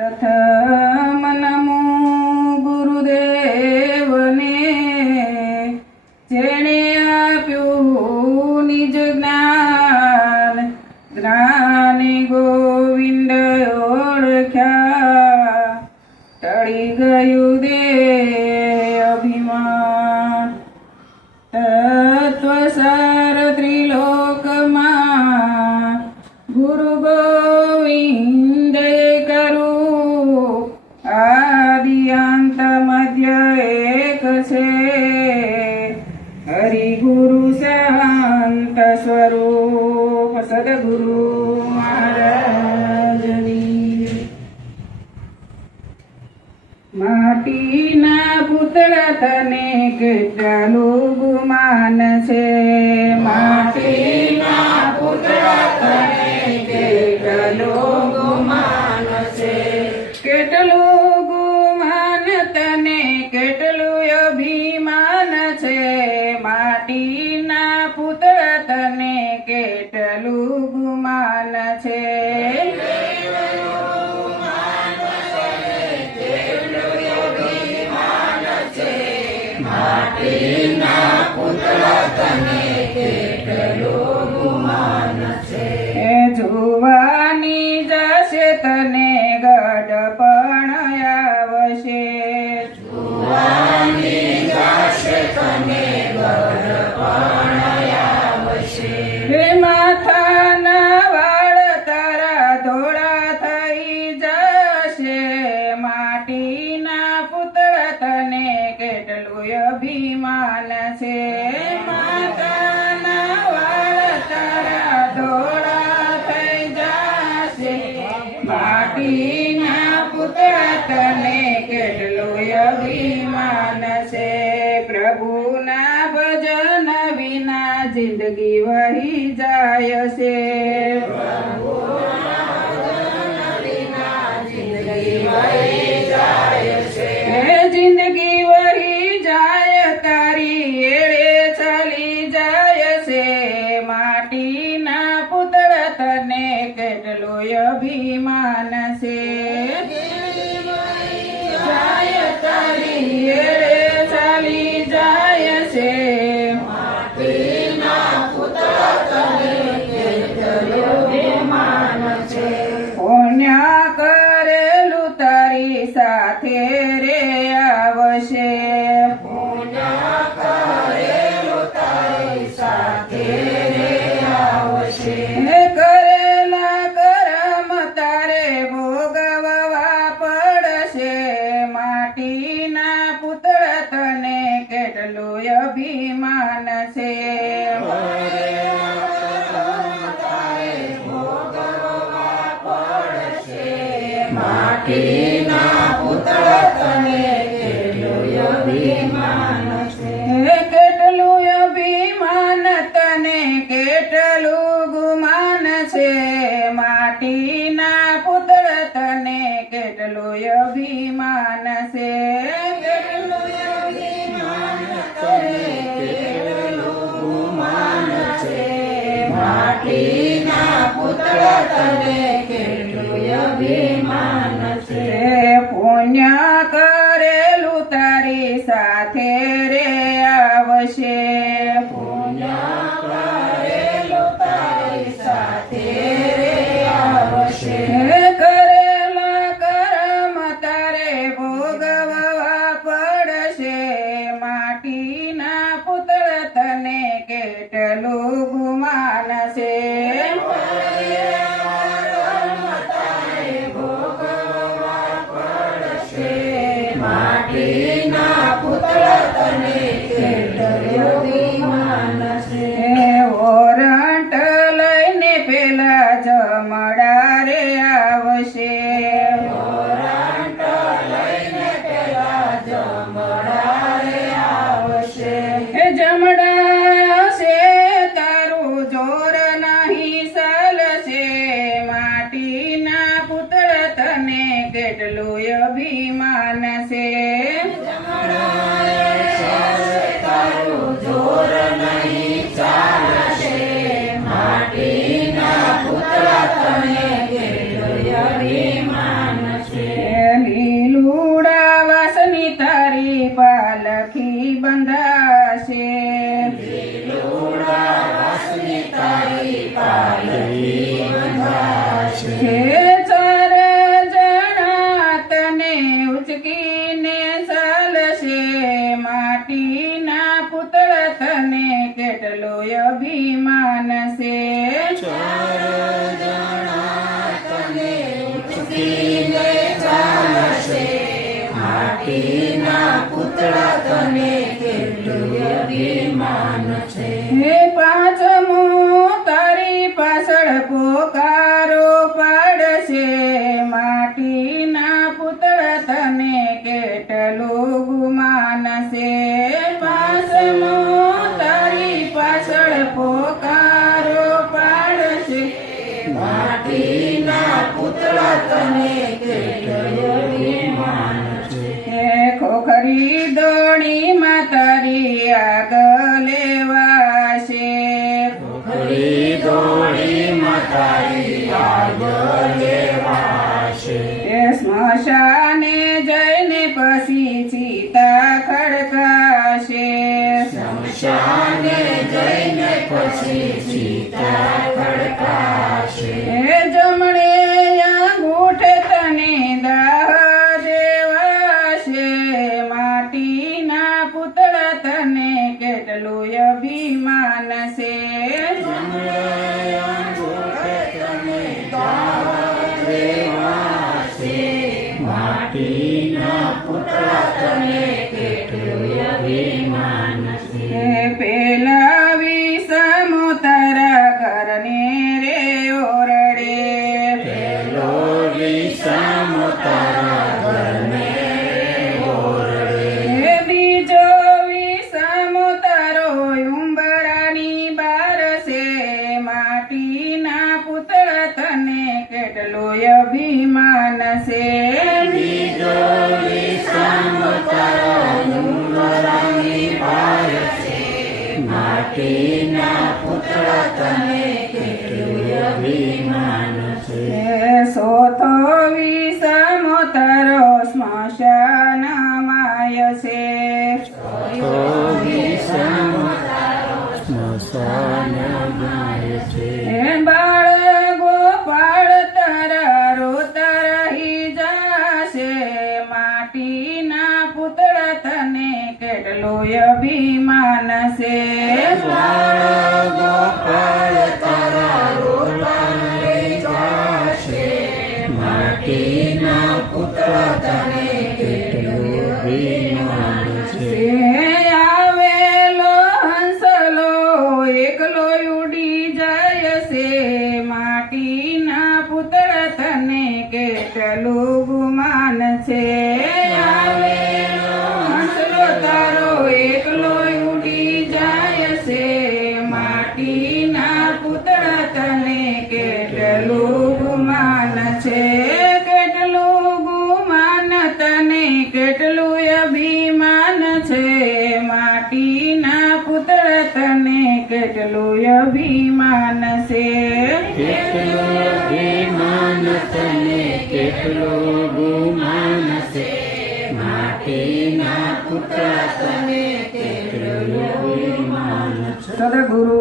પ્રથમ નમો ગુરુદેવને, જેણે આપ્યું નિજ જ્ઞાન. જ્ઞાને ગોવિંદ ઓળખ્યા, ટળી ગયું દે અભિમાન. તત્વસાર ત્રિલોકમાં ગુરુ ગોવિંદે કરું, આદિ અંત મધ્ય એક છે, હરિગુરુ શાંત સ્વરૂપ. સદગુરુ મહારાજની. માટીના પુતળા તને કેટલું ગુમાન છે, માટીના પુતળા તને કેટલું ગુમાન છે. કેટલું ગુમાન તને કેટલું અભિમાન છે, માટીના પુતળા તને કેટલું ગુમાન છે. માટીના પુતળા તને કેટલું ગુમાન છે. જોવાની જશે તને ગઢપણ આવશે, જોવાની જશે તને ગઢપણ આવશે. હે માથાના વાળ તારા ધોળા થઈ જશે, માટીના પુતળા તને કેટલું અભિમાન છે. માતાના વાળ તારા ધોળા થઈ જશે, માટીના પુતળા તને કેટલું અભિમાન છે. પ્રભુના ભજન વિના જિંદગી વહી જાય છે, જિંદગી વહી જાય તારી એળે ચાલી જાય છે, માટીના પુતળા તને કેટલું અભિમાન છે. જાય તારી એળે ચાલી જાય છે, માટીના પુતળા તને કેટલું અભિમાન છે. પુણ્ય કરેલું તારી સાથે રે આવશે, પુણ્ય કરેલું તારી સાથે રે આવશે. કરેલા કરમ તારે ભોગવવા પડશે, માટીના પુતળા તને કેટલું અભિમાન છે. માટીના પુતળા તને કેટલું અભિમાન છે. કેટલું અભિમાન તને કેટલું ગુમાન છે, માટીના પુતળા તને કેટલું અભિમાન છે. કેટલું અભિમાન તને કેટલું ગુમાન છે, માટીના પુતળા તને કેટલું અભિમાન છે. પુણ્ય કરેલું તારી સાથે રે આવશે, પુણ્ય કરેલું તારી સાથે રે આવશે. કરેલા કરમ તારે ભોગવવા પડશે, માટીના પુતળા તને કેટલું ગુમાન છે. માટીના પુતળા તને કેટલું અભિમાન છે. વોરંટ લઈને પેલા જમડા રે આવશે, વોરંટ લઈને પેલા જમડા રે આવશે. જમડા આવશે તારું જોર નહીં ચાલશે, માટીના પુતળા તને કેટલું અભિમાન છે. તારું જોર નહીં ચાલશે, માટીના પુતળા તને કેટલું અભિમાન છે. છે. લીલુડા વાસની તારી પાલખી બંધાશે. લીલુડા વાસની તારી પાલખી બંધાશે. હે ચાર જણા તને ઉચકીને ચાલશે. માટીના પુતળ તને કેટલો અભિમાન છે. ચાર જણા તને ઉચકીને ચાલશે. માટીના પુતળા તને કેટલું અભિમાન છે. હે પાંચમો તારી પાછળ પોકારો પાડશે. માટીના પુતળ તને કેટલું ગુમાન છે. પાંચમો તારી પાછળ પોકારો પાડશે. માટીના પુતળા તને કેટલું અભિમાન છે. હે ખોખરી દોણીમાં તારી આગ લેવાશે. ખોખરી દોડીમાં તારી આગ લેવાશે. એ સ્મશાને જઈને પછી ચિતા ખડકાશે. શમશાને જઈને પછી ચિતા ખડકાશે. એ જમણે અંગૂઠે તને દાહ દેવાશે. માટીના પુતળા તને કેટલું અભિમાન છે. માટીના પુતળા તને કેટલું અભિમાન છે. હે પેલા વિષમો તારા ઘરને રે ઓરડે. પેલો વિષમ તારા ઘરને ઓરડે. હે બીજો વિષમો તારો ઉંબરાની બાર છે. માટીના પુતળા તને કેટલું અભિમાન છે. બીજો વિષમ તારો ઉંબરાની બહાર છે. માટીના પુતળા તને કેટલું અભિમાન છે. હે સોથો વિષમો તારો સ્મશાન માય છે. તો વિષમ તારો સ્મશાન ગાય છે. હે બાળ ગોપાળ તારા રોતા રહી જાશે. માટીના પુતળા તને કેટલું અભિમાન છે. બાળ ગોપાળ તારા રોતા રહી જાશે. માટીના પુતળા તને કેટલું અભિમાન છે. હે આવેલો હંસલો એકલો ઉડી જાય છે. માટીના પુતળા તને કેટલું ગુમાન છે. આવેલો હંસલો તારો એકલો ઉડી જાય છે. માટીના પુતળા તને કેટલું ગુમાન છે. કેટલું ગુમાન તને કેટલું અભિમાન છે. માટીના પુતળા તને કેટલું અભિમાન છે. કેટલું અભિમાન તને કેટલું ગુમાન છે. માટીના પુતળા તને કેટલું અભિમાન છે. સદગુરુ